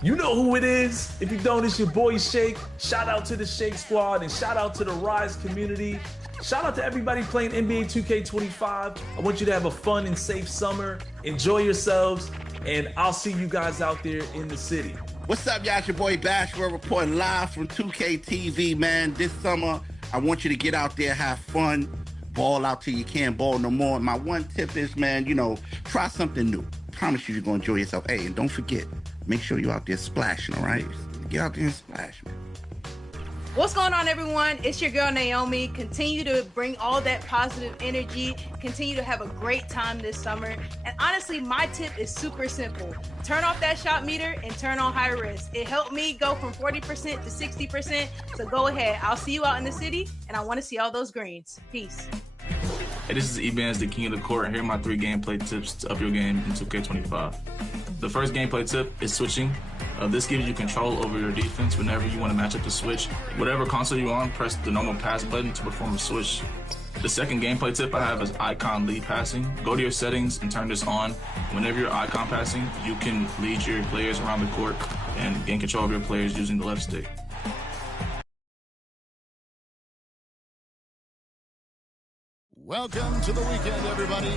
You know who it is. If you don't, it's your boy Shake. Shout out to the Shake Squad and shout out to the Rise community. Shout out to everybody playing NBA 2K25. I want you to have a fun and safe summer. Enjoy yourselves, and I'll see you guys out there in the city. What's up, y'all? It's your boy Bash. We're reporting live from 2K TV, man. This summer, I want you to get out there, have fun, ball out till you can't ball no more. My one tip is, man, try something new. Promise you're going to enjoy yourself. Hey, and don't forget, make sure you're out there splashing, all right? Get out there and splash, man. What's going on, everyone? It's your girl, Naomi. Continue to bring all that positive energy. Continue to have a great time this summer. And honestly, my tip is super simple. Turn off that shot meter and turn on high risk. It helped me go from 40% to 60%. So go ahead. I'll see you out in the city, and I want to see all those greens. Peace. Hey, this is Ebans, the king of the court, and here are my 3 gameplay tips to up your game in 2K25. The first gameplay tip is switching. This gives you control over your defense whenever you want to match up the switch. Whatever console you're on, press the normal pass button to perform a switch. The second gameplay tip I have is icon lead passing. Go to your settings and turn this on. Whenever you're icon passing, you can lead your players around the court and gain control of your players using the left stick. Welcome to the weekend, everybody.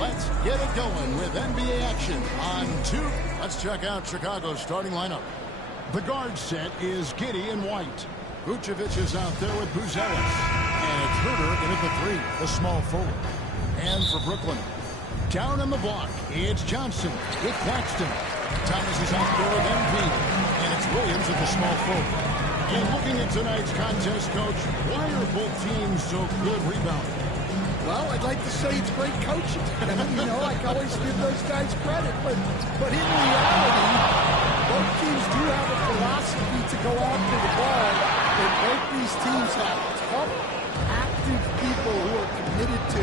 Let's get it going with NBA action on 2. Let's check out Chicago's starting lineup. The guard set is Giddey and White. Vucevic is out there with Buzelis. And it's Herter in at the 3, the small forward. And for Brooklyn, down on the block, it's Johnson with Claxton. Thomas is out there with MP. And it's Williams at the small forward. And looking at tonight's contest, Coach, why are both teams so good rebounding? Well, I'd like to say it's great coaching. I can always give those guys credit. But in reality, both teams do have a philosophy to go after the ball. And both these teams have tough, active people who are committed to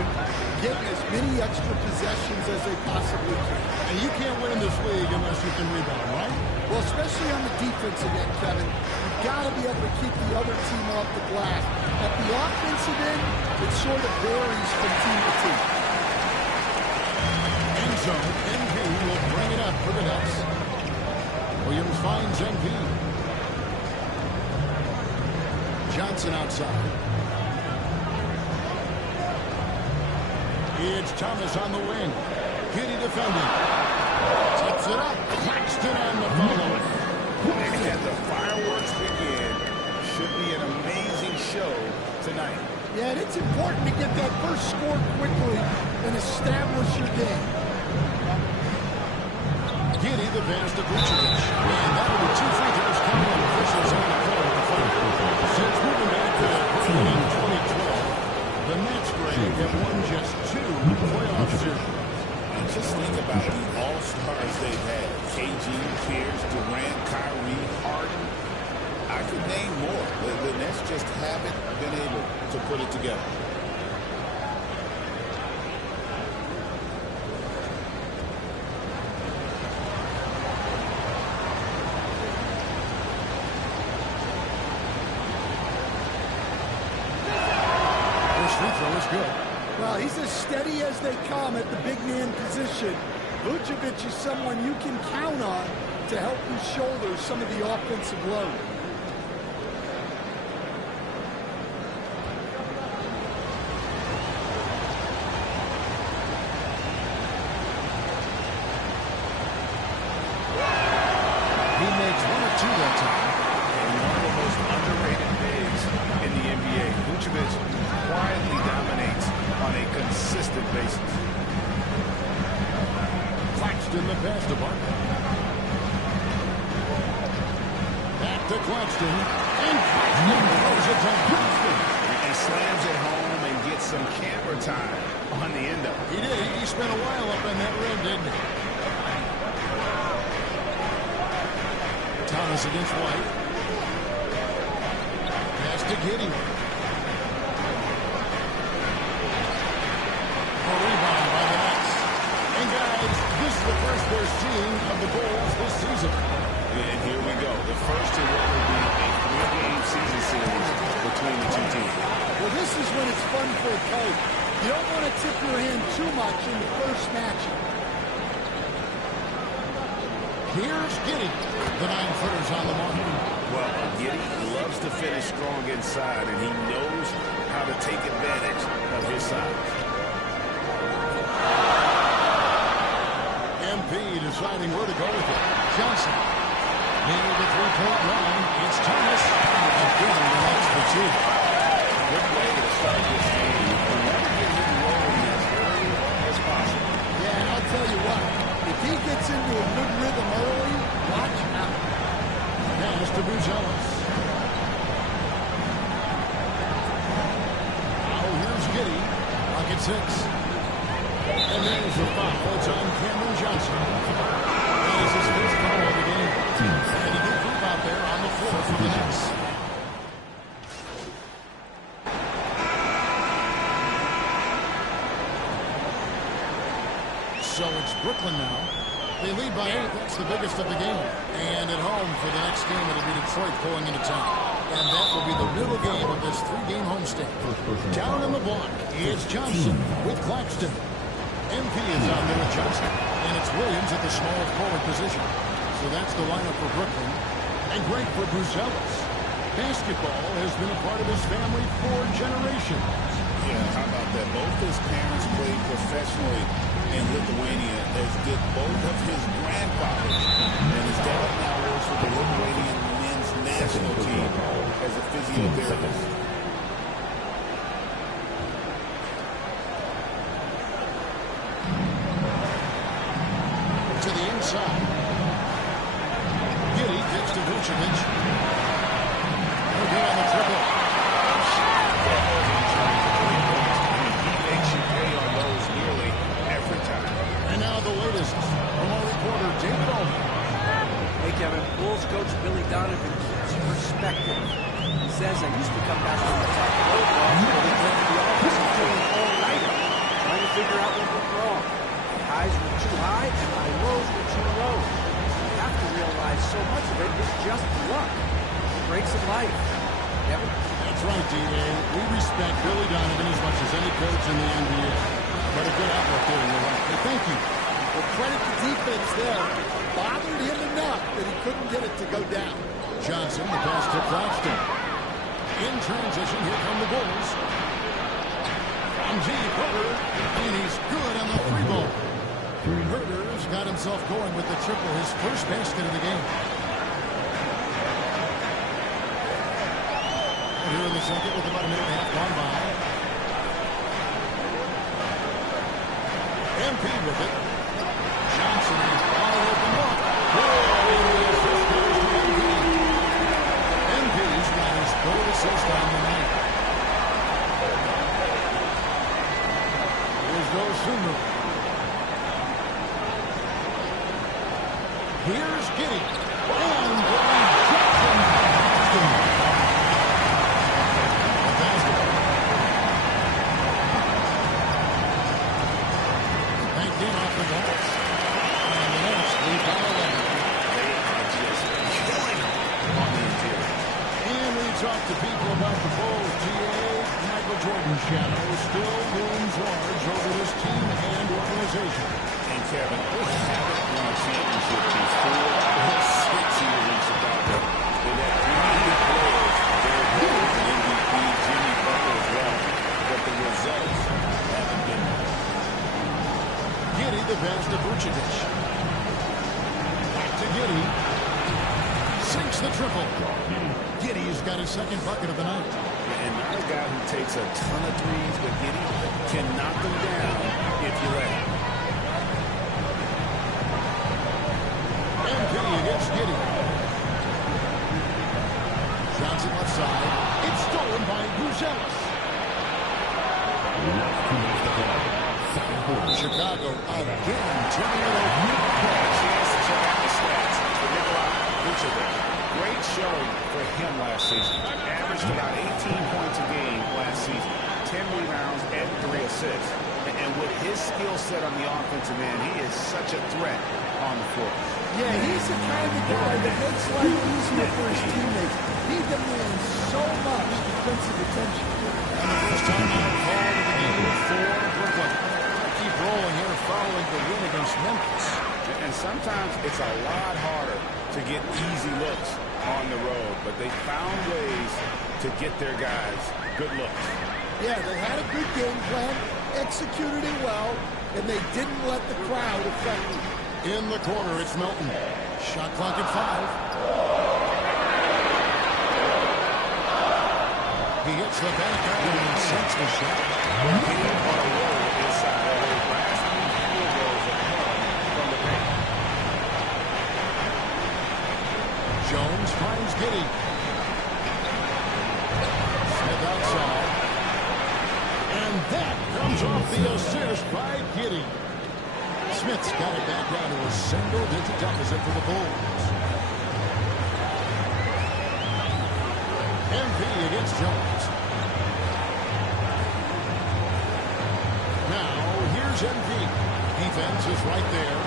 getting as many extra possessions as they possibly can. And you can't win this league unless you can rebound, right? Well, especially on the defensive end, Kevin. You've got to be able to keep the other team off the glass. At the offensive end, it sort of varies from team to team. End zone, MP will bring it up for the Nets. Williams finds MP. Johnson outside. It's Thomas on the wing. Giddey defending. Tips it up. Claxton on the follow. And the fireworks begin. Should be an amazing show tonight. Yeah, and it's important to get that first score quickly and establish your game. Giddey the pass to Vucevic. And that will be 2 free throws coming up. Officials on the call at the final. Since moving back to Brooklyn in 2012, the Nets grade have won just 2 playoff series. Just think about the all-stars they've had. KG, Pierce, Durant, Kyrie, Harden. I could name more. The Nets just haven't been able to put it together. First free throw is good. Well, he's as steady as they come at the big man position. Vucevic is someone you can count on to help you shoulder some of the offensive load. He makes 1 or 2 that time. And one of the most underrated bigs in the NBA. Vucevic quietly dominates on a consistent basis. Claxton the pass to Barton. Back to Claxton. And Claxton throws it down. And slams it home and gets some camera time on the end of it. He did. He spent a while up in that rim, didn't he? Thomas against White. Pass to Giddey. A rebound by the Nets. And guys, this is the first we're seeing of the Bulls this season. And here we go. The first in what will be a 3-game season series between the two teams. Well, this is when it's fun for a coach. You don't want to tip your hand too much in the first matchup. Here's Giddy. The 9-footers on the mark. Well, Giddy loves to finish strong inside, and he knows how to take advantage of his size. MP deciding where to go with it. Johnson. Near the three-point line. It's Thomas. Again, the next for two. Good way to start this game. Never get him rolling as early as possible. Yeah, and I'll tell you what. If he gets into a good rhythm early, watch out. Pass to Buzelis. Now here's Giddy. Pocket 6. And there's the foul. It's on Cameron Johnson. That is his first foul of the game. And a good group out there on the floor for the Nets. So it's Brooklyn now. They lead by 8. That's the biggest of the game. And at home for the next game, it'll be Detroit going into town. And that will be the middle game of this 3-game homestand. Down in the block, it's Johnson with Claxton. MP is out there with Johnson. And it's Williams at the small forward position. So that's the lineup for Brooklyn. And great for Buzelis. Basketball has been a part of his family for generations. Yeah, how about that? Both his parents played professionally in Lithuania, as did both of his grandfathers. And his dad now works for the Lithuanian men's national team as a physiotherapist. To the inside. Giddy kicks to Vucevic. No good on the triple. He makes you pay on those nearly every time. And now the latest from our reporter, David Allman. Hey, Kevin, Bulls coach Billy Donovan keeps perspective. He says, I used to come back from the top road ball, so we went to the office and do an all-nighter, trying to figure out what went wrong. Highs were too high and my lows were too low. You have to realize so much of it is just luck. Breaks of life. Kevin? That's right, D.A. We respect Billy Donovan as much as any coach in the NBA. But a good outlook there, you're right. Hey, thank you. Well, credit the defense there. Bothered him enough that he couldn't get it to go down. Johnson, the pass to Claxton. In transition, here come the Bulls. From G. Herter, and he's good on the 3-ball. Herter's got himself going with the triple, his first basket of the game. And here in the second with about a minute and a half gone by. MP with it. Johnson is wide open look. MP's got his third assist on the night. Here's Dosunmu. Here's Giddy. And Jackson. A basketball. Banked in off the glass. And the Nets lead by 11. They are just killing them on the interior. And we talk to people about the Bulls. GA, Michael Jordan's shadow still looms large over this team and organization. And Kevin, they haven't won a championship before or since he was in Chicago. They've had three good players. Derrick Rose and MVP, Jimmy Butler as well. But the results haven't been there. Giddy, the pass to Vucevic. Back to Giddy. Sinks the triple. Giddy's got his second bucket of the night. And not a guy who takes a ton of threes, but Giddy can knock them down if you let him. MP against Giddy. Johnson left side. It's stolen by Buzelis. Chicago again turning it over. Chance to check out the stats for Nikola Vucevic. Great showing for him last season. Averaged about 18 points a game last season. 10 rebounds and 3 assists. And with his skill set on the offensive end, he is such a threat on the floor. Yeah, he's the kind of guy that makes life easier for his teammates. He demands so much defensive attention. And the first time out call of the game for Brooklyn. Keep rolling here following the win against Memphis. And sometimes it's a lot harder to get easy looks on the road, but they found ways to get their guys good looks. Yeah, they had a good game plan, executed it well, and they didn't let the crowd affect them. In the corner, it's Melton. Shot clock at 5. He hits the back iron and sets the shot. Getting on a roll inside of those last few field goals at home from the paint. Jones finds Giddey. Smith outside. And that comes off the assist by Giddey. Smith's got it back down to a single-digit deficit for the Bulls. MP against Jones. Now, here's MP. Defense is right there.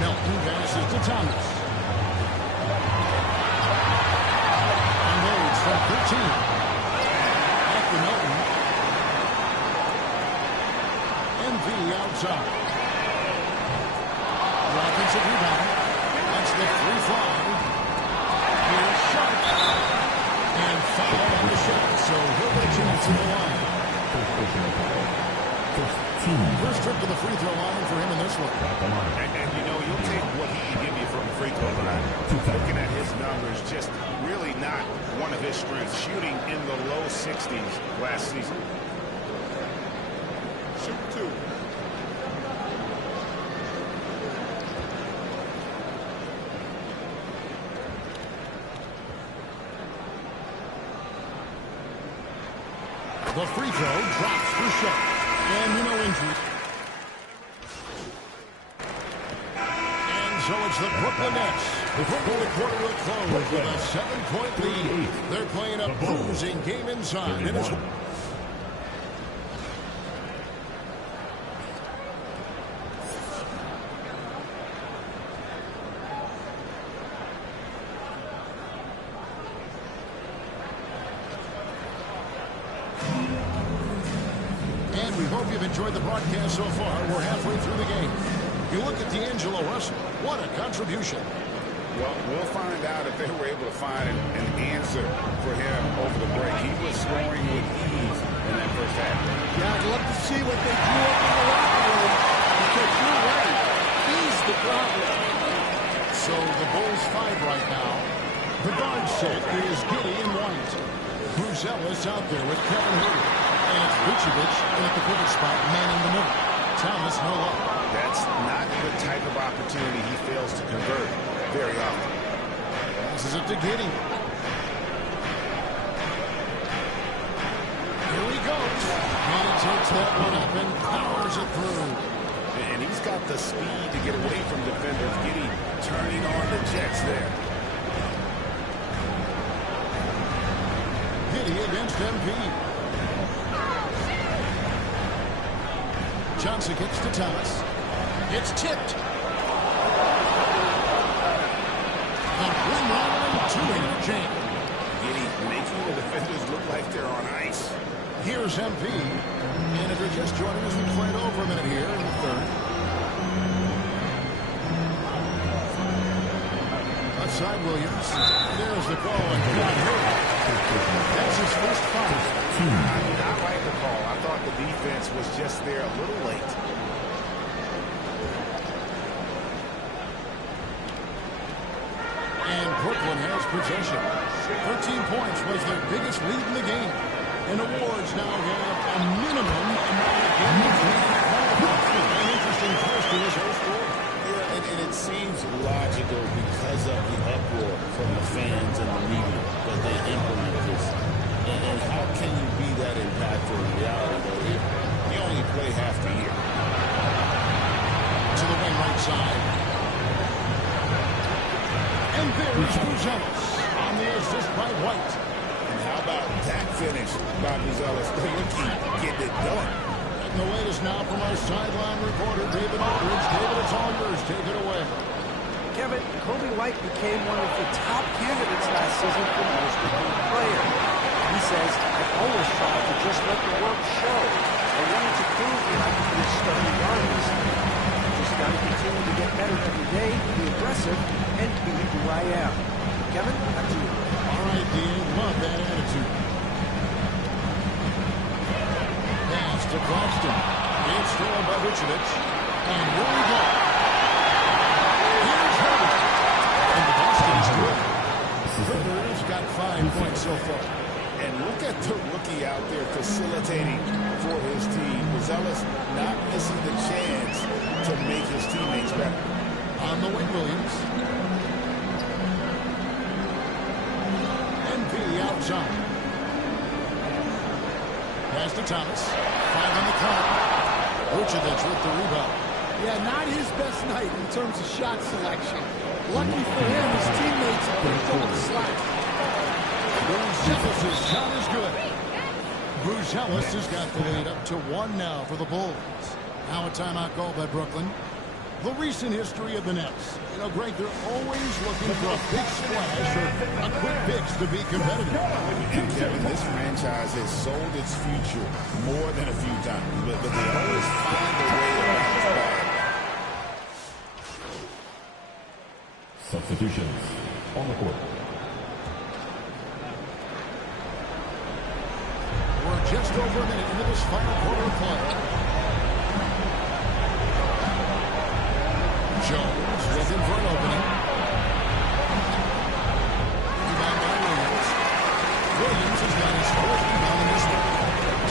Melton passes to Thomas. And Rhodes from 13. Back to Melton. MP outside. Offensive rebound. That's the free fly. Here's Sharp. And foul on the shot, so he'll get a chance in the line. First trip to the free throw line for him in this one. And you know, you'll take what he can give you from the free throw line. Looking at his numbers, just really not one of his strengths. Shooting in the low 60s last season. Shoot 2. The free throw drops for Sharp. And no injury. And so it's the Brooklyn Nets who bring the quarter to a close with a 7-point lead. They're playing a bruising game inside. And it's enjoyed the broadcast so far. We're halfway through the game. You look at D'Angelo Russell. What a contribution. Well, we'll find out if they were able to find an answer for him over the break. He was scoring with ease in that first half. Yeah, I'd love to see what they drew up in the locker room, because you're right. He's the problem. So the Bulls 5 right now. The guard set is Giddey and White. Bruzelis out there with Kevin Huerter. And it's Vucevic in at the pivot spot, manning the middle. Thomas no luck. That's not the type of opportunity he fails to convert very often. Passes it to Giddey. Here he goes. And he takes that one up and powers it through. And he's got the speed to get away from defenders. Giddey turning on the Jets there. Giddey against MP. Johnson gets to Thomas. It's tipped. The rim-rattling two-hander jam. Giddey making the defenders look like they're on ice. Here's MP. And if you're just joining us, we played over a minute here in the third. Outside Williams. There's the call and got hurt. That's his first foul. I like the call. I thought the defense was just there a little late. And Brooklyn has possession. 13 points was their biggest lead in the game. And the Warriors now have a minimum amount of games. An interesting twist to this whole story. Yeah, and it seems logical because of the uproar from the fans and the media that they implement this. And how can you be that impactful in reality, though, if you only play half the year? To the wing right side. And there's Bruzelis on the assist by White. And how about that finish by Bruzelis? The rookie getting it done. And the latest now from our sideline reporter, David Aldridge. David, it's all yours. Take it away. Kevin, Kobe White became one of the top candidates last season for most improved player. He says, I always try to just let the work show. I wanted to prove that I could be a starting guard. Just got to continue to get aggressive and be who I am. Kevin, back to you. All right, Dean, love that attitude. Pass to Claxton. It's stolen by Vucevic. And here we go. Here's Herbert. And the basket is good. Herbert's got 5 points so far. And look at the rookie out there facilitating for his team. Buzelis not missing the chance to make his teammates better. On the wing, Williams. MP outside. Pass to Thomas. 5 on the clock. Vucevic with the rebound. Yeah, not his best night in terms of shot selection. Lucky for him, his teammates have picked up the slack. Buzelis' shot is good. Buzelis has got the lead up to 1 now for the Bulls. Now a timeout called by Brooklyn. The recent history of the Nets. You know, Greg, they're always looking for a big splash or a quick fix to be competitive. And Kevin, this franchise has sold its future more than a few times, but they always find a way to bounce back. Substitutions on the court. We're just over a minute into this final quarter of play. Jones looking for an opening. Rebound by Williams. Williams has got his 4th rebound in this one.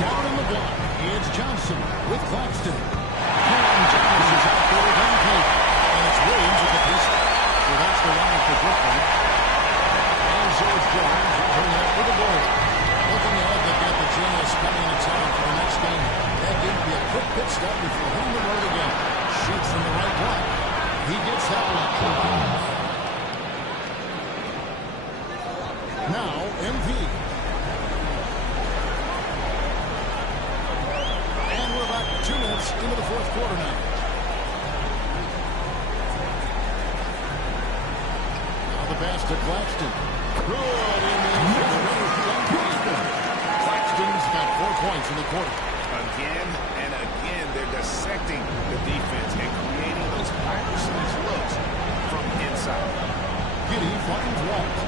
Down in the block, it's Johnson with Claxton. And Jones is out for a downfield. And it's Williams with the piece. So that's the line for Brooklyn. And so it's Jones bring it up for the ball. Looking ahead, they've got the chance coming into town for the next game. That game will be a quick pit stop before hitting the road again. Shoots from the right block. He gets that one. Now, MP. And we're about 2 minutes into the 4th quarter now. Now the pass to Claxton. Good in the Claxton's got 4 points in the quarter. Again and again, they're dissecting the defense and creating those high percentage looks from inside. Giddey finds White.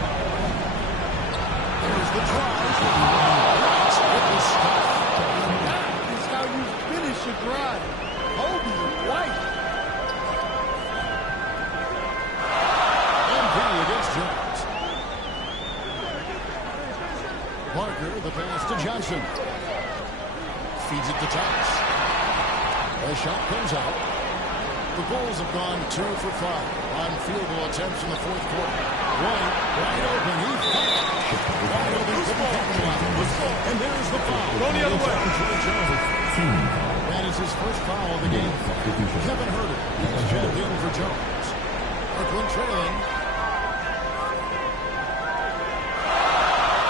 There's the drive. White with the stuff. That is how you finish a drive. Kobe White. MP against Jones. Parker, the pass to Johnson. Feeds it to Thomas. A shot comes out. The Bulls have gone 2 for 5 on field goal attempts in the 4th quarter. White, wide open. He fired. Wide open. Couldn't capitalize. And there's the foul. Go the other way. That is his first foul of the game. Kevin Herter is jabbed in for Jones. Brooklyn trailing.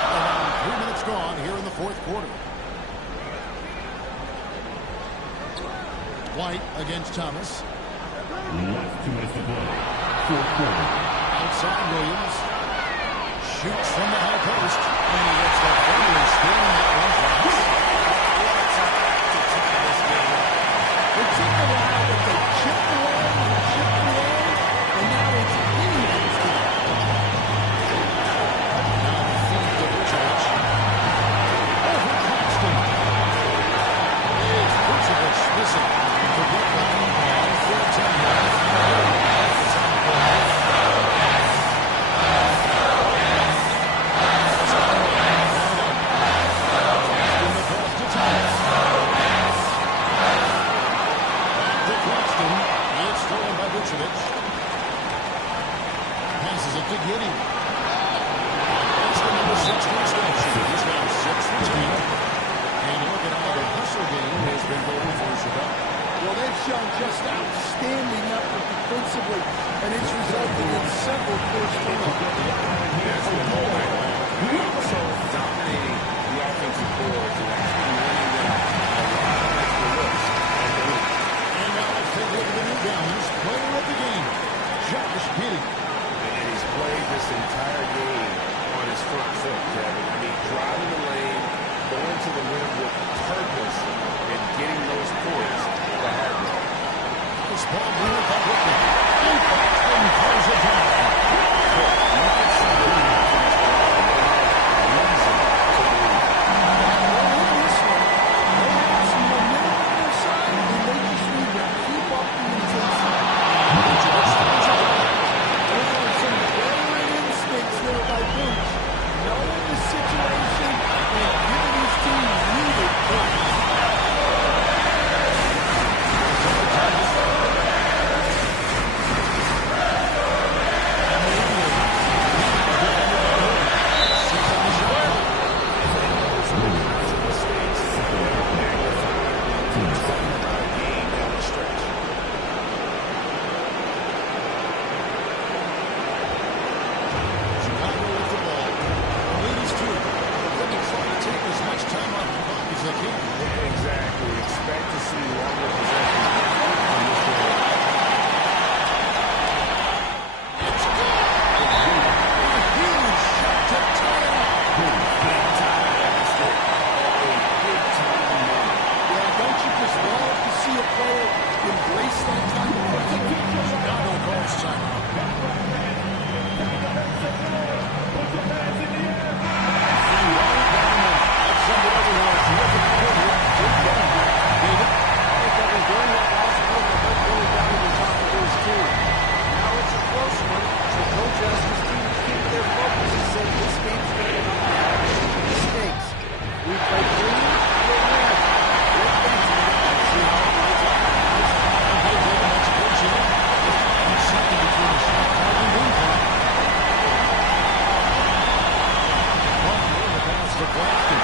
Around 3 minutes gone here in the 4th quarter. White against Thomas. Last 2 minutes to play. 4th quarter. Outside Williams. Shoots from the high post. And he gets the firmly spin that one drops. It took a while, but they chipped away, and now it's anyone's game. Now the feed to Vucevic. Over Claxton. It's Vucevic missing. For Brooklyn on 4-10. Vucevic. Passes it to Giddey. That's the number 6 interception. He's got 6 for 10. And look at how the hustle game has been going for Chicago. Well, they've shown just outstanding effort defensively, and it's resulted in several first turnovers. That's the moment. Also dominating the offensive boards and actually winning them a lot of extra looks. And now let's take a look at the new Downs player of the game, Josh Giddey. And he's played this entire game on his front foot, Kevin. I mean, driving the lane, going to the rim with purpose, and getting those points the hard way. This ball moved by Brooklyn. And Claxton throws it waste that time to put it in. Chicago calls timeout. Now it's a close one, so Coach asks his team to keep their focus. He said this game's going to come down to mistakes. We play clean, we'll win. We'll fix it and see how it plays out. Hey, David, that's a good shot. And second between the shot clock and impact. Butler, the pass to Claxton.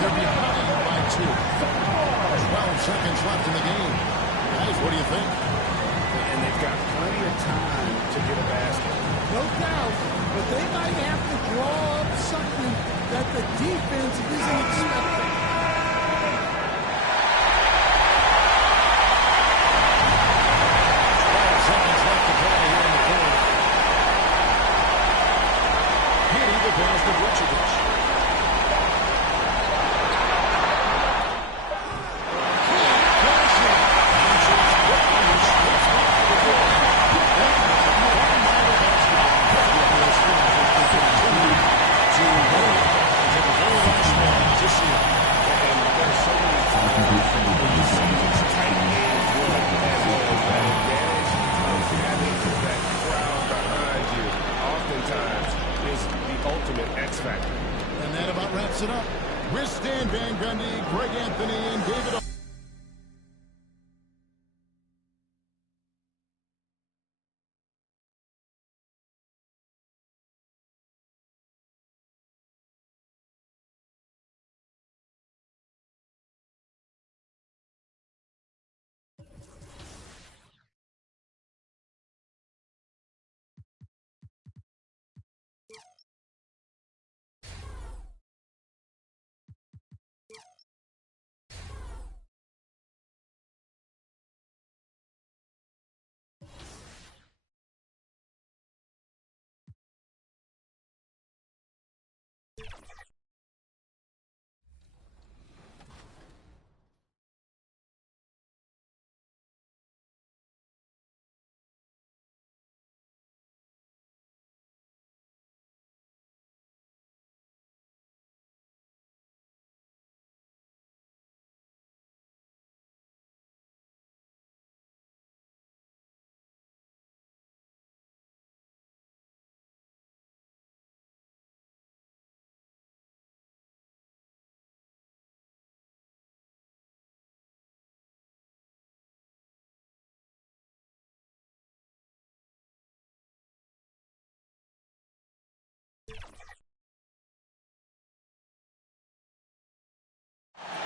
They're behind by 2. 12 seconds left in the game. Guys, what do you think? And they've got plenty of time to get a basket. No doubt, but they might have to draw up something that the defense isn't expecting. 12 seconds left to play here in the fourth. Hitty the pass to Vucevic. And that about wraps it up. With Stan Van Gundy, Greg Anthony, and David.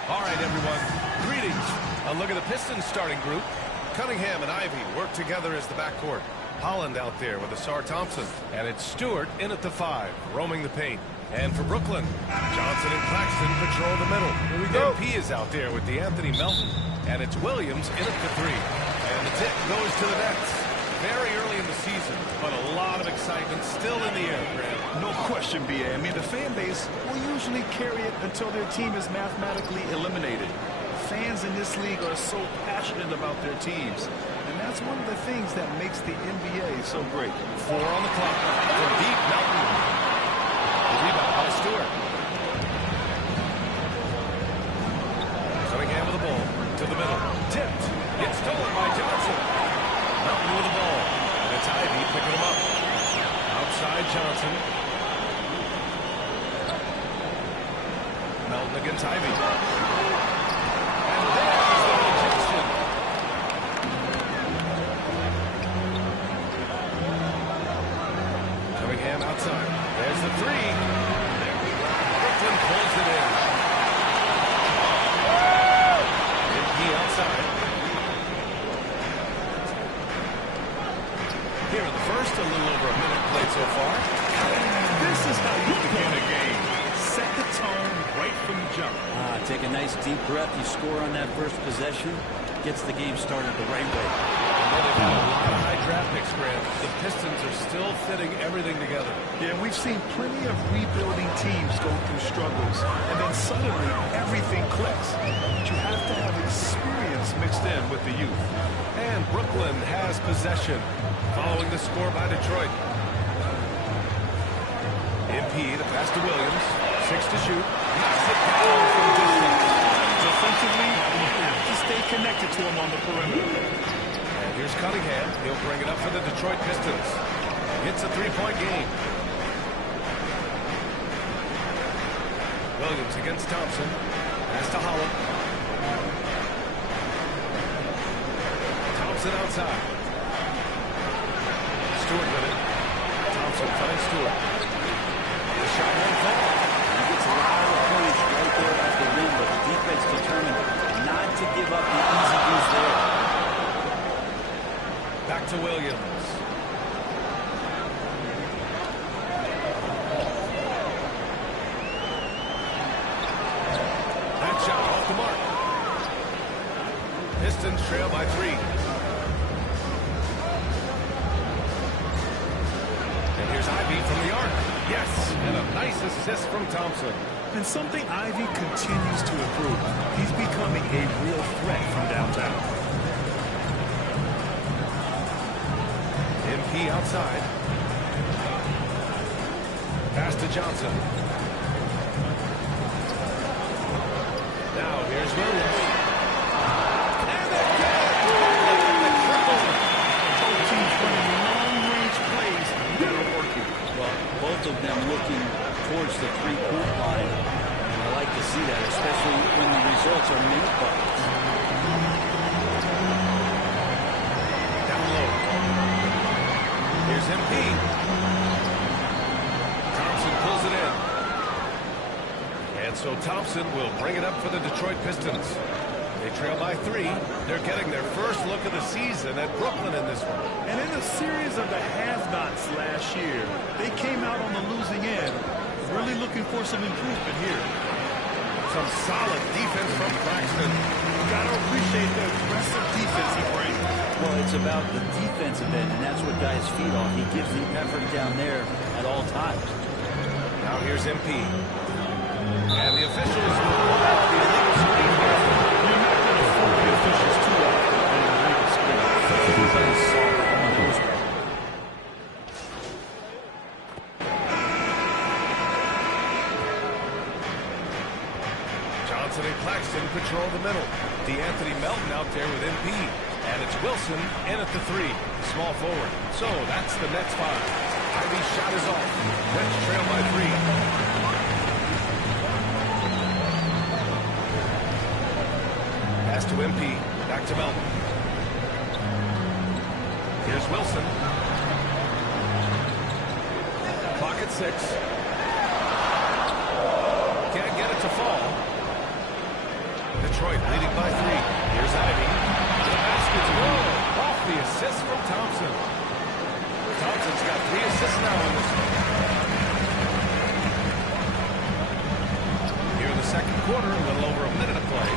All right, everyone. Greetings. A look at the Pistons starting group. Cunningham and Ivy work together as the backcourt. Holland out there with Asar Thompson. And it's Stewart in at the 5, roaming the paint. And for Brooklyn, Johnson and Claxton patrol the middle. Here we go. MP is out there with DeAnthony Melton. And it's Williams in at the 3. And the tip goes to the Nets. Very early in the season, but a lot of excitement still in the air, Grant. No question, B.A. I mean, the fan base will usually carry it until their team is mathematically eliminated. Fans in this league are so passionate about their teams, and that's one of the things that makes the NBA so great. 4 on the clock. From deep, Melton. The rebound by Stewart. Cunningham with the ball. To the middle. Tipped. Gets stolen by Johnson. Melton with the ball. And it's Ivy picking him up. Outside Johnson. Melton against Ivy. And there's the rejection. Cunningham outside. There's the 3. Brooklyn pulls it in. MP outside. Here in the first, a little over a minute played so far. This is how you begin a game. Set the tone right from the jump. Take a nice deep breath. You score on that first possession. Gets the game started the right way. And no they've got a lot of high draft picks, Grant. The Pistons are still fitting everything together. Yeah, we've seen plenty of rebuilding teams go through struggles, and then suddenly everything clicks. But you have to have experience mixed in with the youth. And Brooklyn has possession, following the score by Detroit. MP, the pass to Williams. 6 to shoot. Knocks it down from distance. Defensively, you have to stay connected to him on the perimeter. And here's Cunningham. He'll bring it up for the Detroit Pistons. It's a three-point game. Williams against Thompson. Pass to Holland. Thompson outside. Stewart with it. Thompson finds Stewart. The shot won't fall. He gets a lot of points right there at the rim, but the defense determined not to give up the easy goose there. Back to Williams. That shot off the mark. Pistons trail by 3. And here's Ivy from the arc. Yes, and a nice assist from Thompson. And something Ivy continues to improve. He's becoming a real threat from downtown. MP outside. Pass to Johnson. Now here's Williams. And they get it! Both teams running long-range plays that are working. Well, both of them looking towards the three-point line. And I like to see that, especially when the results are minute buckets. Down low. Here's MP. Thompson pulls it in. And so Thompson will bring it up for the Detroit Pistons. They trail by 3. They're getting their first look of the season at Brooklyn in this one. And in a series of the have-nots last year, they came out on the losing end. Really looking for some improvement here. Some solid defense from Claxton. Got to appreciate the aggressive defense he brings. Well, it's about the defensive end, and that's what guys feed off. He gives the effort down there at all times. Now here's MP. And the officials will pull out the illegal screen here. You're not going to fool the officials too often on an illegal screen. Everybody saw it on those. Johnson and Claxton patrol the middle. DeAnthony Melton out there with MP. And it's Wilson in at the 3. Small forward. So that's the Nets 5. Ivy's shot is off. Nets trail by 3. Pass to MP. Back to Melton. Here's Wilson. Clock at 6. Can't get it to fall. Detroit leading by 3. Here's Ivy. The basket's good. Off the assist from Thompson. Thompson's got 3 assists now in this one. Here in the second quarter, a little over a minute of play.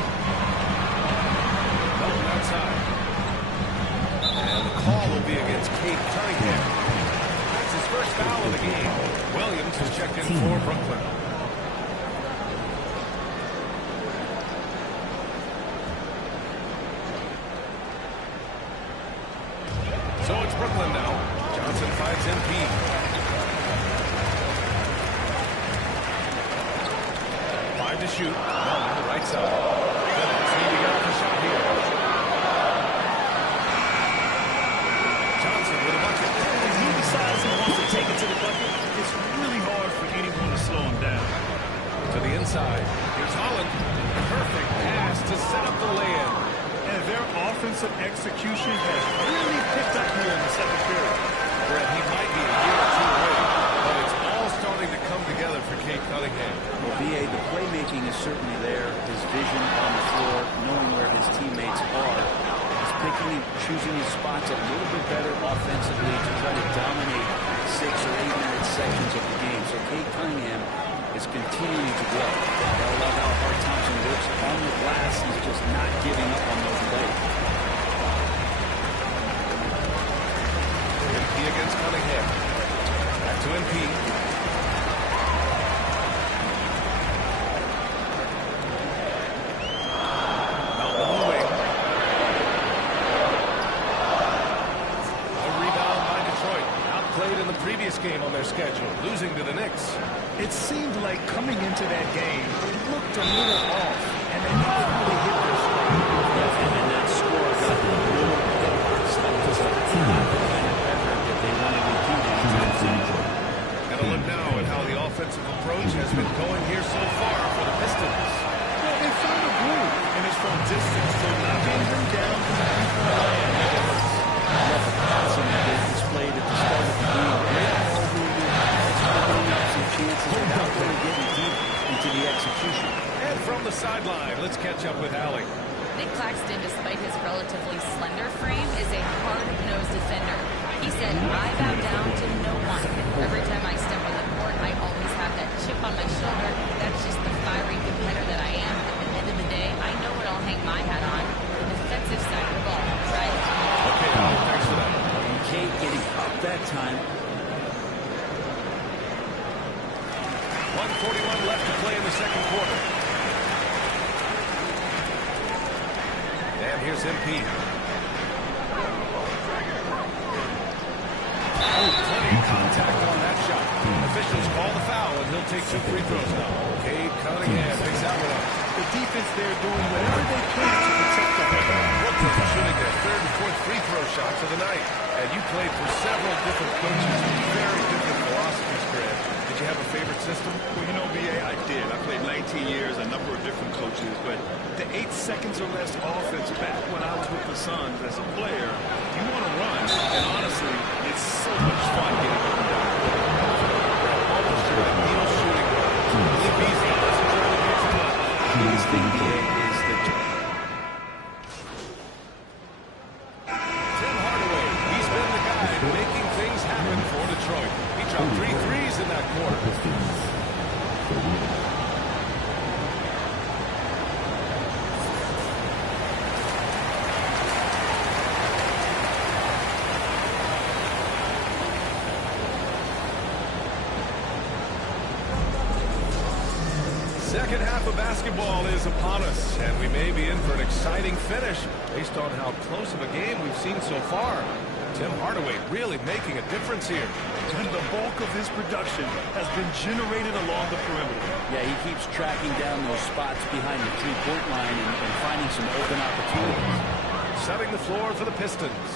Melton outside. And the call will be against Cade Cunningham. That's his first foul of the game. Williams has checked in for Brooklyn. So it's Brooklyn now. Johnson finds MP. Five to shoot. Melton, the right side. Phillips need to get off the shot here. Johnson with a bucket. If he decides he wants to take it to the bucket, it's really hard for anyone to slow him down. To the inside. Here's Holland. Perfect pass to set up the lay-in. And their offensive execution has really picked up here in the second period. Brett, he might be a year or 2 away, but it's all starting to come together for Cade Cunningham. Well, B.A., the playmaking is certainly there. His vision on the floor, knowing where his teammates are. He's picking and choosing his spots a little bit better offensively to try to dominate 6 or 8 minute sections of the game. So Cade Cunningham is continuing to grow. I love how hard Thompson works on the glass. He's just not giving up on those plays. previous game on their schedule, losing to the Knicks. It seemed like coming into that game, they looked a little off, and they never really hit their stride. And that score got them a little perplexed. That was a kind of effort that they wanted to do. And a look now at how the offensive approach has been going here so far for the Pistons. Well, they found a groove, and it's from distance, so not being run down from the Passing that they displayed at the start of the game. Great ball movement, opening up some chances without really getting deep into the execution. And from the sideline, let's catch up with Allie. Nick Claxton, despite his relatively slender frame, is a hard-nosed defender. He said, I bow down to no one. Every time I step on the court, I always have that chip on my shoulder. That's just the fiery competitor that I am. At the end of the day, I know what I'll hang my hat on. The defensive side of the ball, right? Okay, thanks for that. And Kate getting up that time. 1:41 left to play in the second quarter. And here's MP. Oh, plenty of contact on that shot. Officials call the foul, and he'll take 2 free throws now. Cade Cunningham picks that one up. The defense there doing whatever they can to protect the ball. Brooklyn shooting their 3rd and 4th free throw shots of the night. And you played for several different coaches with very different philosophies, Grant. Did you have a favorite system? Well, you know, B.A., I did. I played 19 years, a number of different coaches, but the 8 seconds or less offense back when I was with the Suns as a player, you want to run, and honestly, it's so much fun getting up and down. Almost your ideal shooting guard. Really easy. Doesn't try to do too much. Biggest thing, B.A., is the Tim Hardaway, he's been the guy making things happen for Detroit. He dropped 3 threes in that quarter. Second half of basketball is upon us, and we may be in for an exciting finish based on how close of a game we've seen so far. Tim Hardaway really making a difference here. And the bulk of his production has been generated along the perimeter. Yeah, he keeps tracking down those spots behind the three-point line and finding some open opportunities. Setting the floor for the Pistons.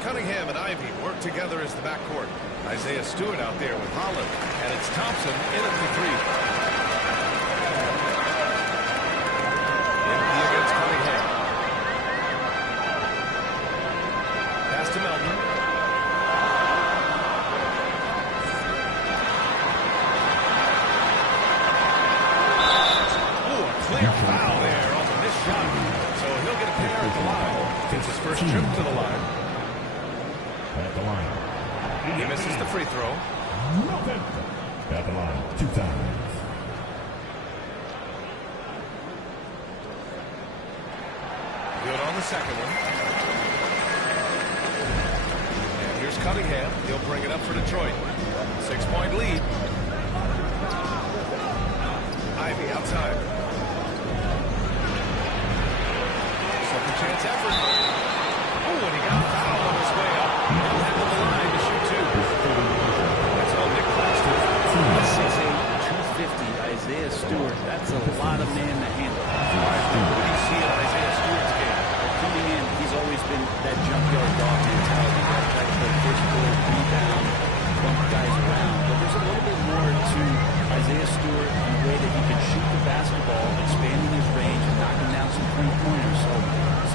Cunningham and Ivy work together as the backcourt. Isaiah Stewart out there with Holland, and it's Thompson in at the 3. MP against Cunningham. Pass to Melton. Oh, a clear foul there on the missed shot. So he'll get a pair at the line. Gets his first trip to the line. At the line. He misses the free throw. At the line. 2 times. Good on the second one. And here's Cunningham. He'll bring it up for Detroit. 6-point lead. Ivy outside. Second chance effort. Oh, and he got fouled on his way up. He'll head to the line to shoot 2. That's all Nick Claxton. 6'8", 250, Isaiah Stewart. That's a lot of man to handle. What do you see in Isaiah Stewart's game? Coming in, he's always been that junkyard dog mentality. That type of physical rebound, bump guys around. But there's a little bit more to Isaiah Stewart in the way that he can shoot the basketball, expanding his range and knocking down some three-pointers. So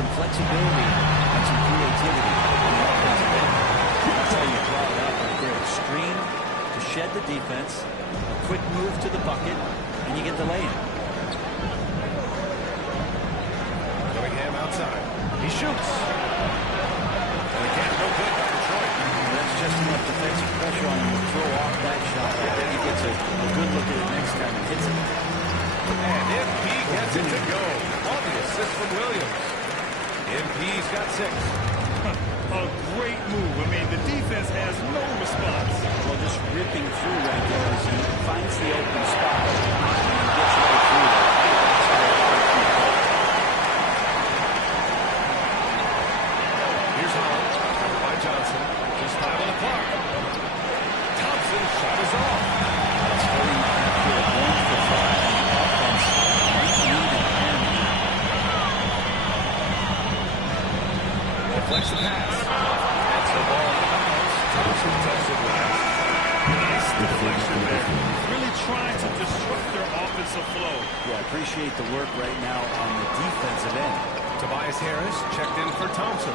some flexibility and some creativity on the offensive end. That's how you draw it up right there. Extreme to shed the defense, a quick move to the bucket, and you get the lay-in. Cunningham outside. He shoots. And again, no good by Detroit. That's just enough defensive pressure on him to throw off that shot. I bet he gets a good look at it next time and hits it. And MP gets it to go. On the assist from Williams. MP's got 6. A great move. I mean, the defense has no response. Well, just ripping through right there as he finds the open spot and gets right through there. Here's Holland. Covered by Johnson. Just 5 on the clock. appreciate the work right now on the defensive end. Tobias Harris checked in for Thompson.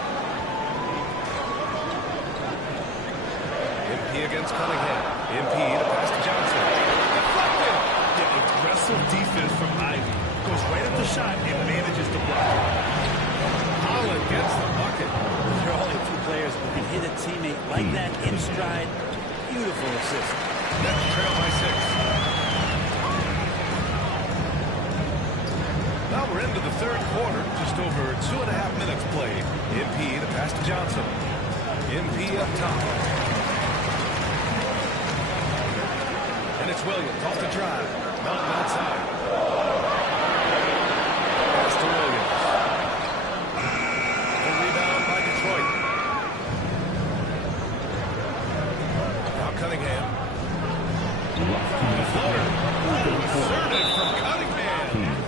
MP against Cunningham. MP to pass to Johnson. Deflected. Yeah, aggressive defense from Ivy. Goes right at the shot and manages to block it. Holland gets the bucket. There are only two players who can hit a teammate like that in stride. Beautiful assist. Nets trail by 6. Now we're into the third quarter. Just over 2.5 minutes played. MP to pass to Johnson. MP up top. And it's Williams off the drive. Mountain outside. Pass to Williams. The rebound by Detroit. Now Cunningham. The floater. Assertive from Cunningham.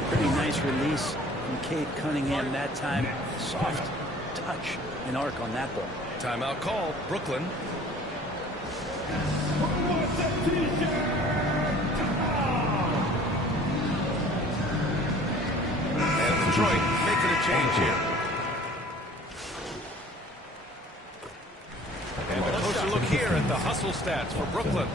Pretty nice release from Cade Cunningham that time. Soft touch and arc on that ball. Timeout called. Brooklyn. And Detroit making a change here. And a closer look here at the hustle stats for Brooklyn.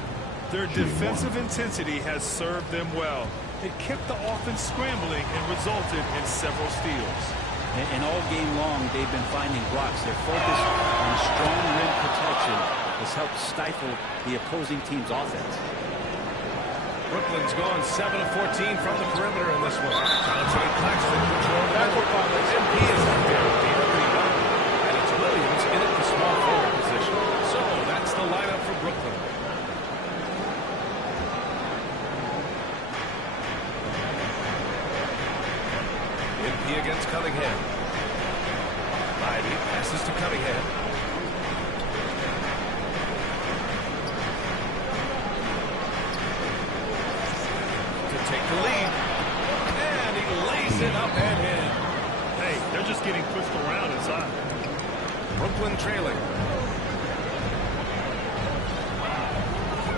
Their defensive intensity has served them well. It kept the offense scrambling and resulted in several steals. And all game long, they've been finding blocks. Their focus on strong rim protection has helped stifle the opposing team's offense. Brooklyn's gone 7 of 14 from the perimeter in this one. Johnson and Claxton control the backward pocket. MP is out there with the opening number. And it's Williams in at the small forward position. So that's the lineup for Brooklyn. MP against Cunningham. Ivy passes to Cunningham. To take the lead. And he lays it up and in. Hey, they're just getting pushed around inside. Brooklyn trailing.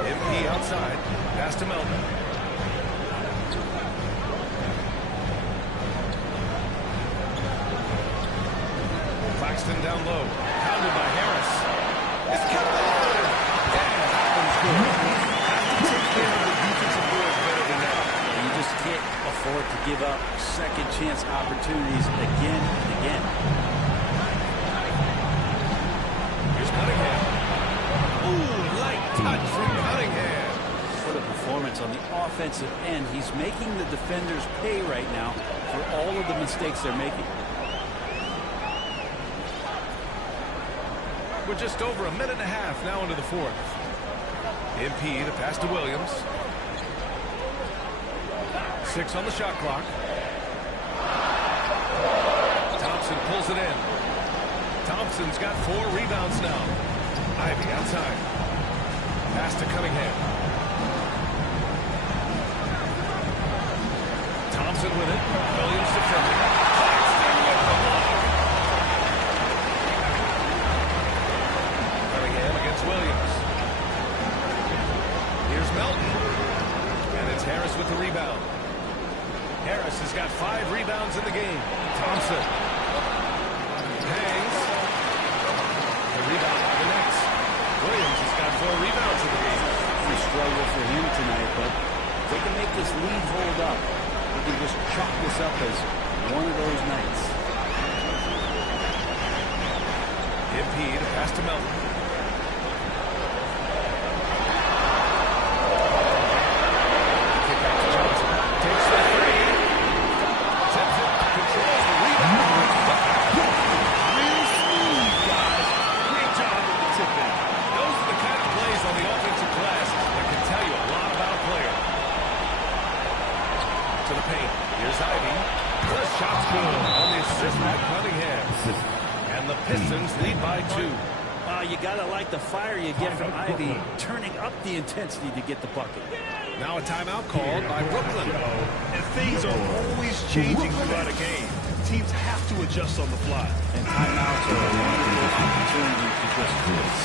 MP outside. Pass to Melvin. Claxton down low. Pounded by Harris. It's kept alive. And that one's good. Have to take care of the defensive boards better than that. You just can't afford to give up second chance opportunities again and again. Here's Cunningham. Ooh, light touch from Cunningham. What a performance on the offensive end. He's making the defenders pay right now for all of the mistakes they're making. We're just over a minute and a half now into the fourth. MP the pass to Williams. 6 on the shot clock. Thompson pulls it in. Thompson's got 4 rebounds now. Ivy outside. Pass to Cunningham. Thompson with it. Williams defending. Claxton with the block. Cunningham against Williams. Here's Melton. And it's Harris with the rebound. Harris has got 5 rebounds in the game. Thompson. Hangs. The rebound by the Nets. Williams has got 4 rebounds in the game. It's a struggle for him tonight, but if they can make this lead hold up, they can just chalk this up as one of those nights. MP to pass to Melton. Kick out to Johnson. Takes the 3. Tips it. Controls the rebound. Real smooth, guys. Great job with the tip in. Those are the kind of plays on the offensive glass that can tell you a lot about a player. To the paint. Here's Ivy. The shot's good on the assist by Cunningham. And the Pistons lead by 2. You gotta like the fire you get from Ivy, turning up the intensity to get the bucket. Now a timeout called by Brooklyn. And things are always changing throughout a game. Teams have to adjust on the fly. And timeouts are a wonderful opportunity to just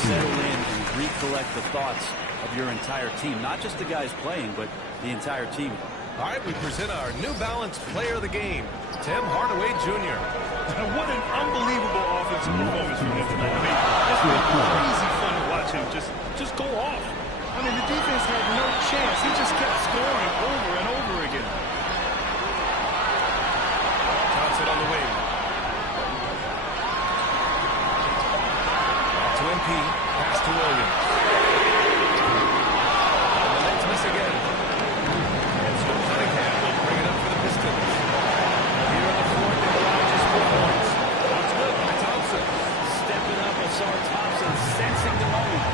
settle in and recollect the thoughts of your entire team. Not just the guys playing, but the entire team. All right, we present our New Balance Player of the Game, Tim Hardaway Jr. What an unbelievable offensive performance from him tonight. I mean, it's been crazy fun to watch him just go off. I mean, the defense had no chance. He just kept scoring over and over again. Johnson on the wing. Back to MP. Pass to Williams. And the Nets miss again. And so Cunningham will bring it up for the Pistons. Here in the fourth, they allow just 4 points. That's good by Thompson. Stepping up, Asar Thompson sensing the moment.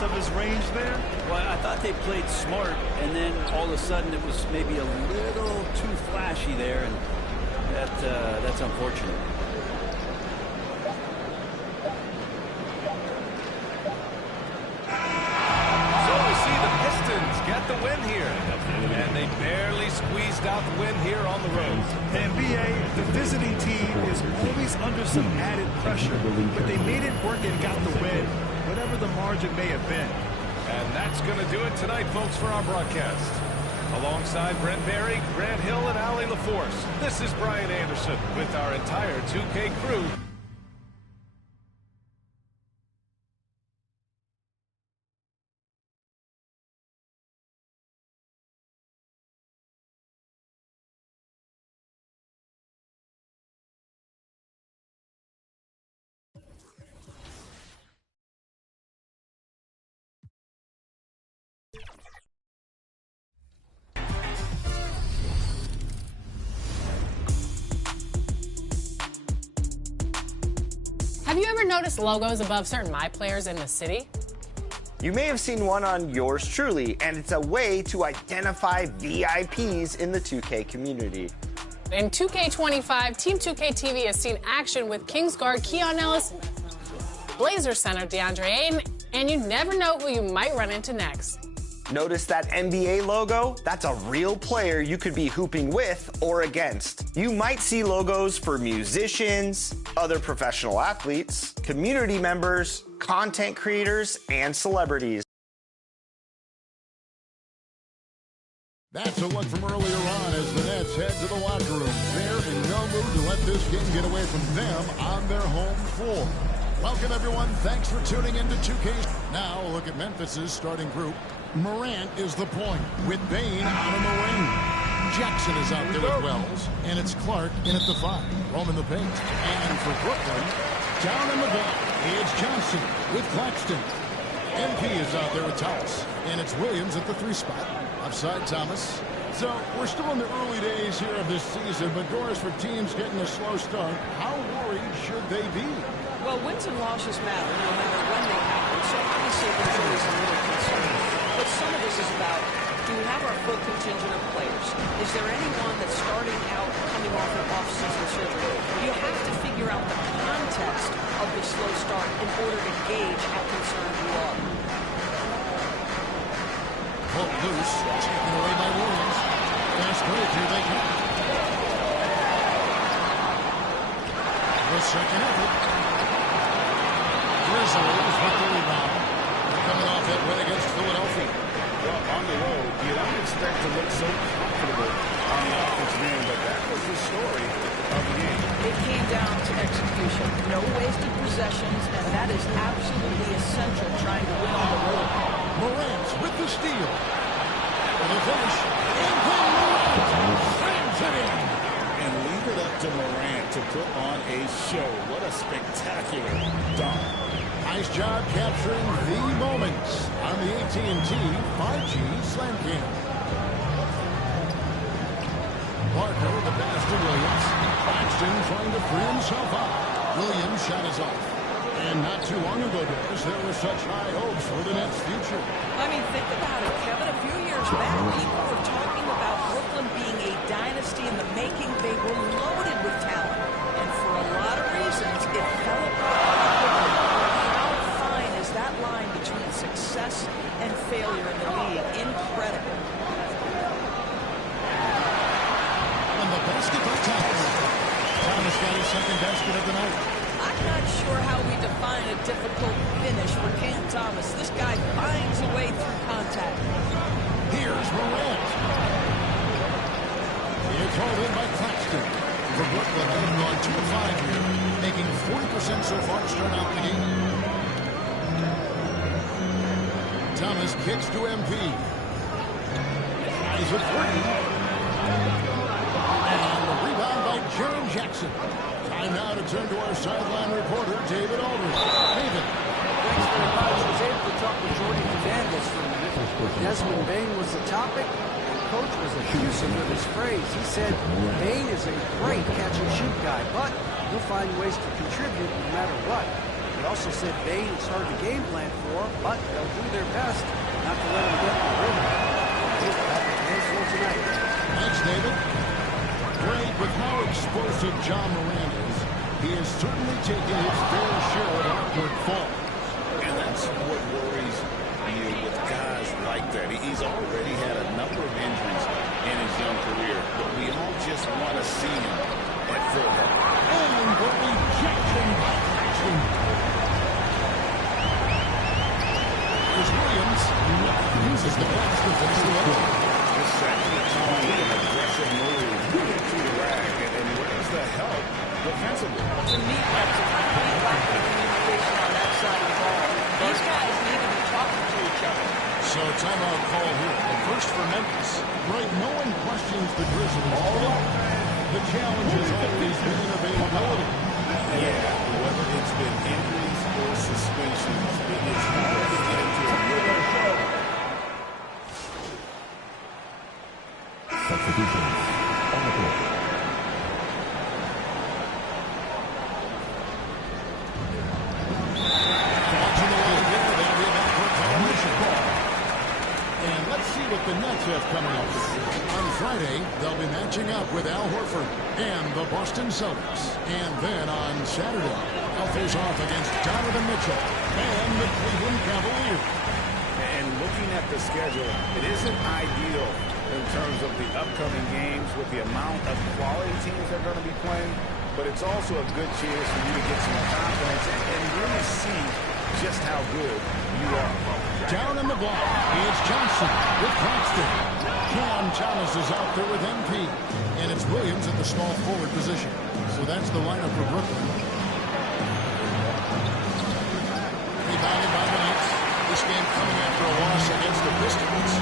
Of his range there? Well, I thought they played smart, and then all of a sudden it was maybe a little too flashy there, and that's unfortunate. So we see the Pistons get the win here, and they barely squeezed out the win here on the road. NBA, the visiting team is always under some added pressure, but they made it work and got the win, whatever the margin may have been. And that's going to do it tonight, folks, for our broadcast. Alongside Brent Barry, Grant Hill, and Allie LaForce, this is Brian Anderson with our entire 2K crew. Have you ever noticed logos above certain My Players in the city? You may have seen one on yours truly, and it's a way to identify VIPs in the 2K community. In 2K25, Team 2K TV has seen action with Kings guard Keon Ellis, Blazers center DeAndre Ayton, and you never know who you might run into next. Notice that NBA logo? That's a real player you could be hooping with or against. You might see logos for musicians, other professional athletes, community members, content creators, and celebrities. That's a look from earlier on as the Nets head to the locker room. They're in no mood to let this game get away from them on their home floor. Welcome, everyone. Thanks for tuning in to 2K. Now, a look at Memphis's starting group. Morant is the point, with Bane out in the wing. Jackson is out there with Wells, and it's Clark in at the 5, roaming the paint. And for Brooklyn, down in the back, it's Johnson with Claxton. MP is out there with Thomas, and it's Williams at the 3 spot. Offside Thomas. So we're still in the early days here of this season, but Doris, for teams getting a slow start, how worried should they be? Well, wins and losses matter, no matter when they happen. So obviously there's always a little concern. But some of this is about, do we have our full contingent of players? Is there anyone that's starting out coming off an off-season surgery? You have to figure out the context of the slow start in order to gauge how concerned you are. Pulled loose, taken away by Williams. Fast break, here they come. The second effort. Grizzlies with the rebound. They're coming off that win against Philadelphia. Well, on the road, you don't expect to look so comfortable on the offensive end, but that was the story of the game. It came down to execution. No wasted possessions, and that is absolutely essential trying to win on the road. Morant with the steal. For the finish. And then Morant slams it in. And leave it up to Morant to put on a show. What a spectacular dunk. Nice job capturing the moments on the AT&T 5G Slam Cam. Parker, the pass to Williams. Claxton trying to free himself up. Williams' shot is off. And not too long ago, Doris, there were such high hopes for the Nets' future. I mean, think about it, Kevin. A few years back, people were talking about Brooklyn being a dynasty in the making. They were loaded with talent. And for a lot of reasons, it fell apart quickly. How fine is that line between success and failure in the league? Incredible. And the basket by Thomas. Thomas got his second basket of the night. I'm not sure how we define a difficult finish for Cam Thomas. This guy finds a way through contact. Here's Morant. It's hauled in by Claxton. For Brooklyn, they've gone 2 of 5 here, making 40% so far to start out the game. Thomas kicks to MP. Eyes at 3. And the rebound by Jaren Jackson. Time now to turn to our sideline reporter, David Aldridge. David. Thanks very much. I was able to talk with Jordy Fernandez for a minute. Desmond Bane was the topic. The coach was effusive with his praise. He said Bane is a great catch-and-shoot guy, but he'll find ways to contribute no matter what. He also said Bane is hard to game plan for, but they'll do their best not to let him get the rhythm. Tonight. Thanks, David. Great with how explosive John Morant is. He is certainly taking his fair share of awkward falls. And that's what worries you with guys like that. He's already had a number of injuries in his young career, but we all just want to see him at full health. And the rejection by Claxton. Here's Williams. Uses the pass to finish the line. Just setting the tone with an aggressive move to the rack, and where's the help defensively? To me, that's a complete lack of communication on that side of the ball. These guys need to be talking to each other. So timeout call here. The first for Memphis. Right, no one questions the Grizzlies. The challenge has always been availability. Yeah, whether it's been injuries or suspensions, it's hard to get into a rhythm. Substitutions on the court. And let's see what the Nets have coming up. On Friday, they'll be matching up with Al Horford and the Boston Celtics. And then on Saturday, they'll face off against Donovan Mitchell and the Cleveland Cavaliers. And looking at the schedule, it isn't ideal in terms of the upcoming games with the amount of quality teams they're going to be playing, but it's also a good chance for you to get some confidence and really see just how good you are. Down in the block, it's Johnson with Claxton. Cam Thomas is out there with MP. And it's Williams at the small forward position. So that's the lineup for Brooklyn. rebounded by the Knicks. This game coming after a loss against the Pistons.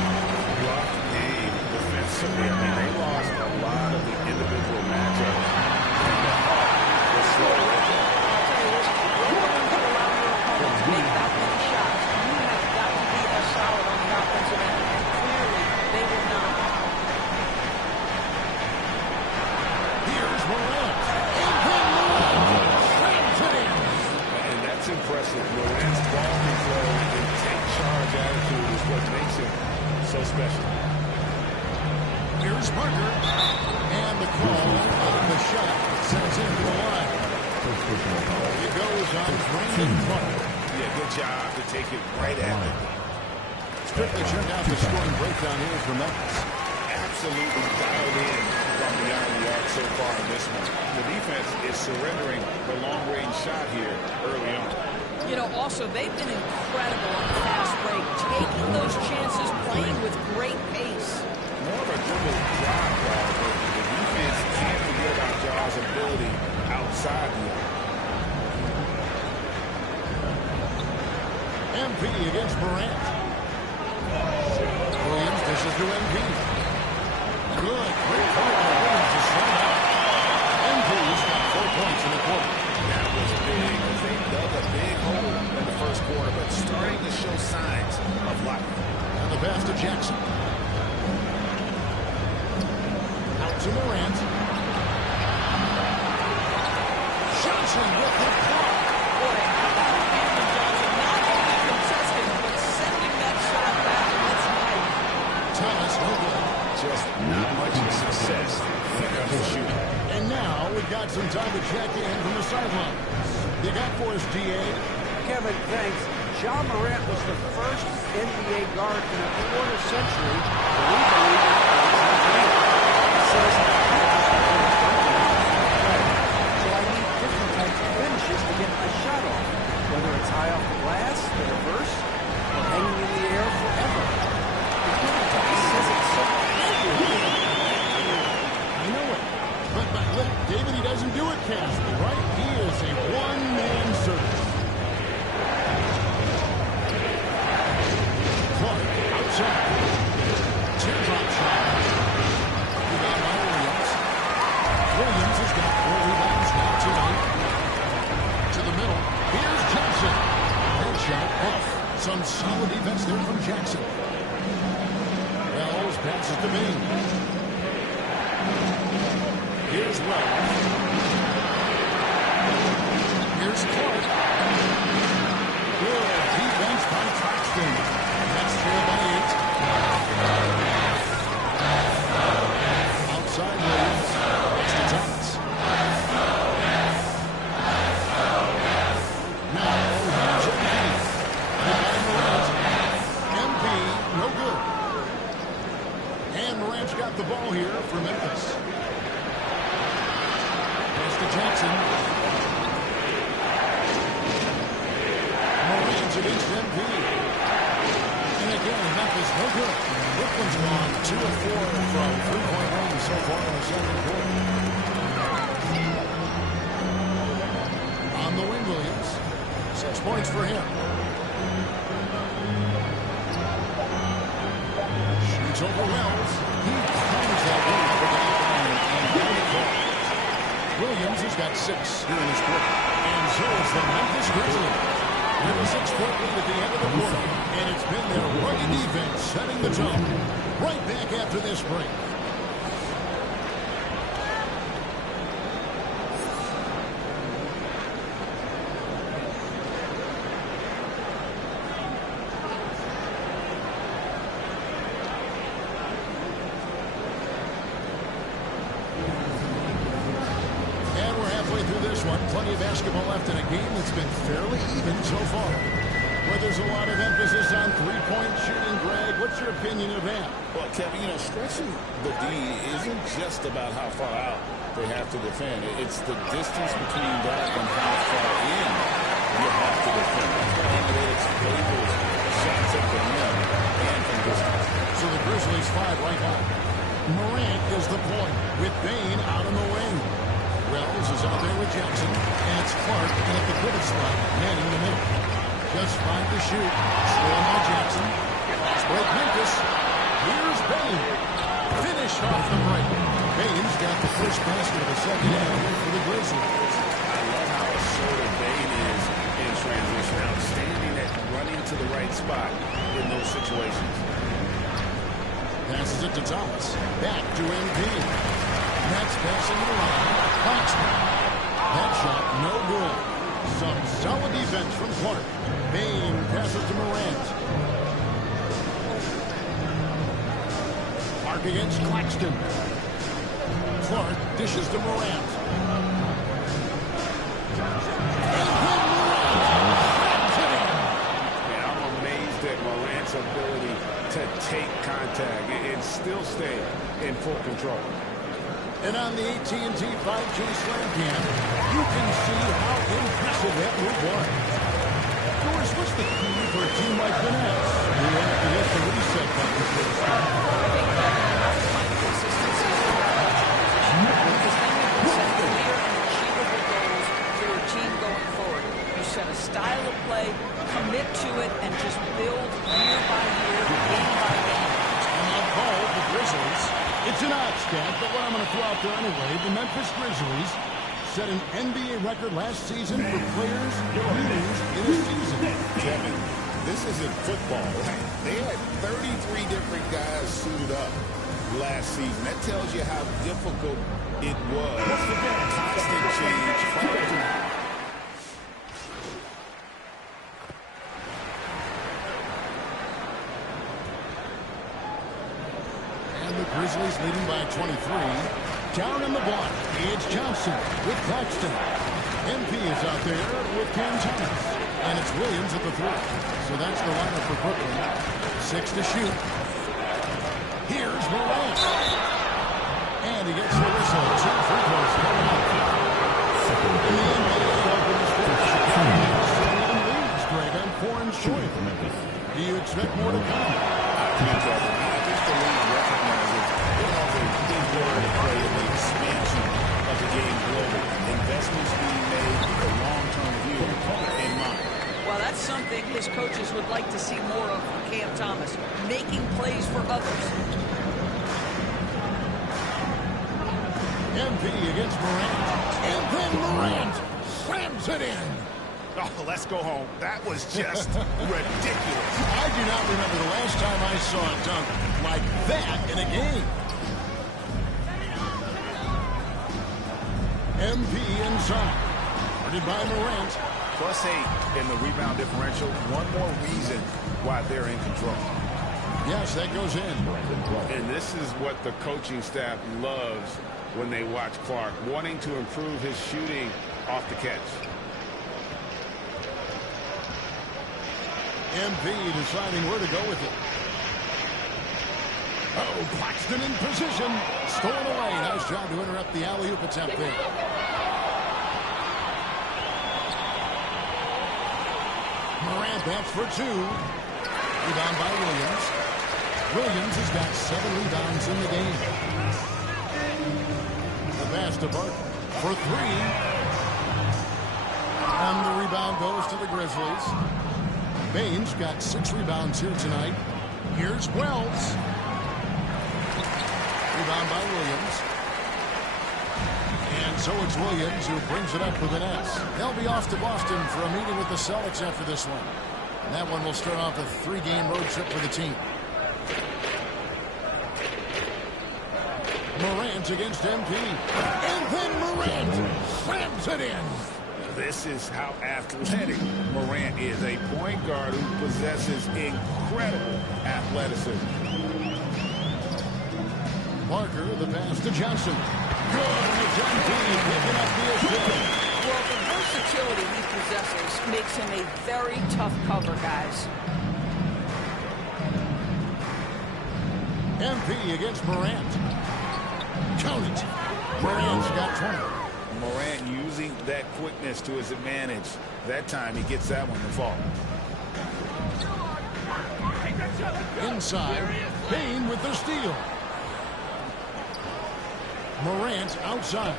Rough game defensively. I mean, they lost a lot of the individual matchups. The slow record. I'll tell you this, you're going to allow your opponent to make that many shots. You have got to be as solid on the offensive end, and clearly they will not. Here's Morant. And that's impressive. Morant's ball control and take charge attitude is what makes him so special. Here's Parker. And the call on the shot sends him to the line. It goes on Brandon Clark. Yeah, good job to take it right at him. Quickly check out the scoring breakdown here from Memphis. Absolutely dialed in from beyond the arc so far in this one. The defense is surrendering the long-range shot here early on. You know, also, they've been incredible on the fast break, taking those chances, playing with great pace. More of a dribble drive ball, but the defense can't forget about Jaw's ability outside the arc. MP against Morant. Williams dishes to MP. Good. Great point by Williams to start out. MP's got 4 points in the quarter. That was big as they dug a big hole in the first quarter, but starting to show signs of life. And the pass to Jackson. Out to Morant. Johnson with the block. Boy, Brandon Johnson not only contesting, but sending that shot back. That's nice. Thomas, no good. Just not much success when it comes to shooting. And now we've got some time to check in from the sideline. You got for us, DA? Kevin, thanks. Ja Morant was the first NBA guard in a quarter century that we believe is great. He says, so I need different types of finishes to get my shot off, whether it's high off the glass, the reverse, or hanging in the air forever. The given to me says it's so easy. I know it. But look, David, he doesn't do it casually, right? He is a one-man service. Clark outside. Teardrop shot. Rebound by Williams. Williams has got 4 rebounds, now 2-8. To the middle. Here's Johnson. That shot off. Some solid defense there from Jackson. Wells passes to Bain. Here's Wells. Here's Clark. Good defense by Claxton. That's fair by 8. Outside Williams. It's to Thomas. Now, here's MP. Goodbye, Morant. MP, no good. And Morant's got the ball here for Memphis. To Jackson. Morant's against MP. And again, Memphis no good. Brooklyn's gone 2 of 4 from 3-point range so far in the second quarter. On the wing, Williams. 6 points for him. Shoots over Wells. He finds that one up the back line and down the court. Williams has got 6 here in this quarter. And so is the Memphis Grizzlies. With a 6-point lead at the end of the quarter. And it's been their rugged defense setting the tone. Right back after this break. Plenty of basketball left in a game that's been fairly even so far. Where there's a lot of emphasis on three-point shooting, Greg. What's your opinion of that? Well, Kevin, you know, stretching the D isn't just about how far out they have to defend. It's the distance between that and how far in you have to defend. Analytics favors shots at the rim and from distance. So the Grizzlies 5 right now. Morant is the point with Bain out on the wing. Wells is out there with Jackson. And it's Clark at the pivot slot, manning the middle. Just 5 to shoot. Stolen by Jackson. Fast break Memphis. Here's Bain. Finish off the break. Bain's got the first basket of the second half for the Grizzlies. I love how assertive Bain is in transition. Outstanding at running to the right spot in those situations. Passes it to Thomas. Back to MP. Nets passing it around. Claxton. That shot no good. Some solid defense from Clark. Bain passes to Morant. Clark against Claxton. Clark dishes to Morant. And then Morant. And I'm amazed at Morant's ability to take contact and still stay in full control. And on the AT&T 5G Slam Cam, you can see how impressive that move was. Doris, what's the key for a team like the Nets? We have to hit the reset button for the start. I think that has to find consistency because then you can set clear and achievable goals for your team going forward. You set a style of play, commit to it, and just build year by year, game by game. And I'll call the Grizzlies. It's an odd stat, but what I'm going to throw out there anyway, the Memphis Grizzlies set an NBA record last season for players used in a season. Kevin, this isn't football, right? They had 33 different guys suited up last season. That tells you how difficult it was. Constant change. Grizzlies leading by 23. Down in the block, it's Johnson with Claxton. MP is out there with Cam Thomas. And it's Williams at the 3. So that's the lineup for Brooklyn. 6 to shoot. Here's Morant. And he gets the whistle. 2 free throws coming up. In the NBA opens for Chicago. 7 leads, Greg, on 4 and short. Do you expect more to come? I think the league recognizes it has a big role to play in the expansion of the game globally. Investments being made with a long-term view in mind. Well, that's something his coaches would like to see more of from Cam Thomas, making plays for others. MP against Morant. And then Morant slams it in. Oh, let's go home. That was just ridiculous. I do not remember the last time I saw a dunk like that in a game. MP inside. Guarded by Morant. +8 in the rebound differential. One more reason why they're in control. Yes, that goes in. And this is what the coaching staff loves when they watch Clark, wanting to improve his shooting off the catch. MP deciding where to go with it. Oh, Claxton in position. Stolen away. Nice job to interrupt the alley-oop attempt there. Morant bats for 2. Rebound by Williams. Williams has got 7 rebounds in the game. The pass to Barton for 3. And the rebound goes to the Grizzlies. Bain's got 6 rebounds here tonight. Here's Wells. Rebound by Williams. And so it's Williams who brings it up for the Nets. They'll be off to Boston for a meeting with the Celtics after this one. And that one will start off a 3-game road trip for the team. Morant against MP. And then Morant slams it in. This is how athletic Morant is. A point guard who possesses incredible athleticism. Parker, the pass to Johnson. Good, and Johnson picking up the assist. Well, the versatility he possesses makes him a very tough cover, guys. MP against Morant. Count it. Morant's got 20. Morant using that quickness to his advantage. That time he gets that one to fall. Inside, Bain with the steal. Morant outside.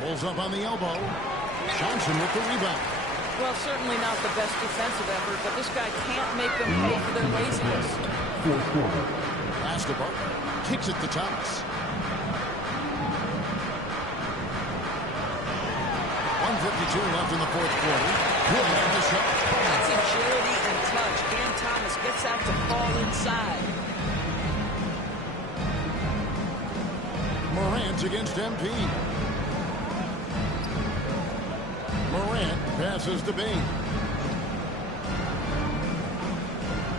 Pulls up on the elbow. Johnson with the rebound. Well, certainly not the best defensive effort, but this guy can't make them pay for their laziness. Pass to Barton. Kicks it to Thomas. 1:52 left in the fourth quarter. Good on the shot. That's agility and touch. Cam Thomas gets out to fall inside. Morant against MP. Morant passes to Bain.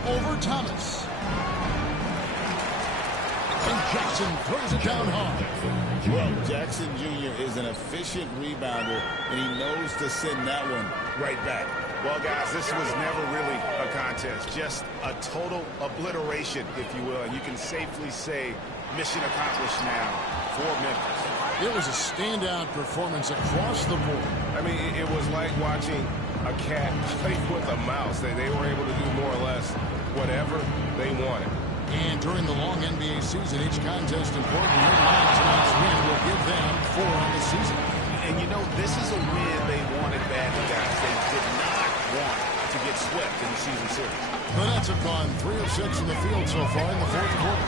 Over Thomas. And Jackson throws it down hard. Well, Jackson Jr. is an efficient rebounder, and he knows to send that one right back. Well, guys, this was never really a contest. Just a total obliteration, if you will. And you can safely say mission accomplished now for Memphis. It was a standout performance across the board. I mean, it was like watching a cat play with a mouse. They were able to do more or less whatever they wanted. And during the long NBA season, each contest important. Tonight's win will give them 4 on the season. And you know, this is a win they wanted badly, guys. They did not want to get swept in the season series. The Nets have gone 3 of 6 in the field so far in the fourth quarter.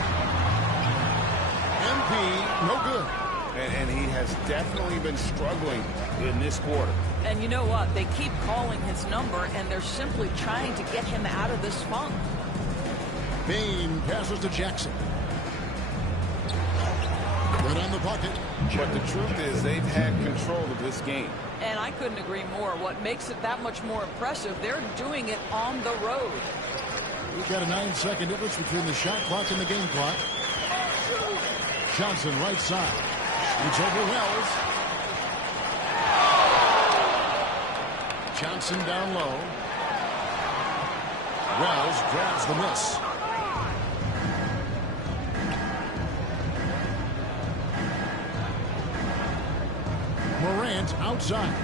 MP, no good. And he has definitely been struggling in this quarter. And you know what? They keep calling his number, and they're simply trying to get him out of this funk. Bain passes to Jackson. Good on the bucket. But the truth is they've had control of this game. And I couldn't agree more. What makes it that much more impressive, they're doing it on the road. We've got a 9-second difference between the shot clock and the game clock. Johnson right side. It's over Wells. Johnson down low. Wells grabs the miss. Morant outside.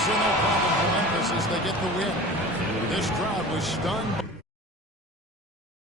So no problem for Memphis as they get the win. This crowd was stunned.